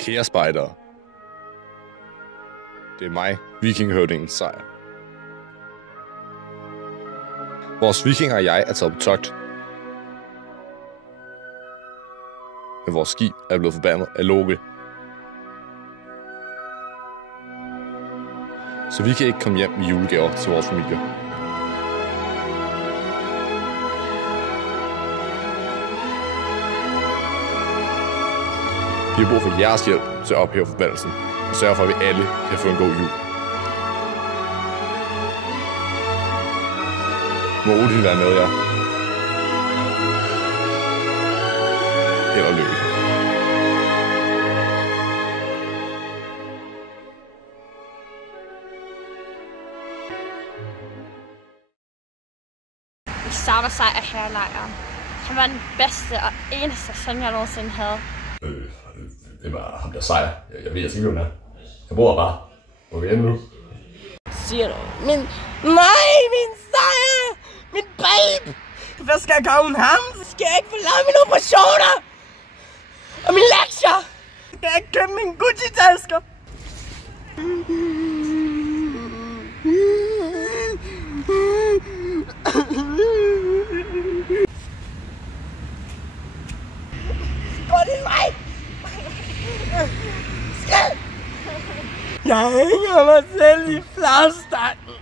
Kære spejdere. Det er mig, vikingehøvdingens sejr. Vores vikinger og jeg er taget på togt. Men vores skib er blevet forbandet af Loke. Så vi kan ikke komme hjem med julegaver til vores familier. Vi har brug for jeres hjælp til at ophæve forbandelsen og sørge for, at vi alle kan få en god jul. Må Odin være med jer. Held og lykke. Xaver Sejr Herlejren. Han var den bedste og eneste søn, jeg nogensinde havde. Det var ham der Sejr. Jeg ved ikke, hvem han er. Jeg bor bare. Hvor er vi henne nu? Siger du? Min Sejr! Min babe! Hvad skal jeg gøre uden ham? Skal jeg ikke få lavet mine operationer? Og mine lektier? Skal jeg ikke købe mine Gucci-tasker? Gå din vej! Jeg hænger mig selv i flagstangen.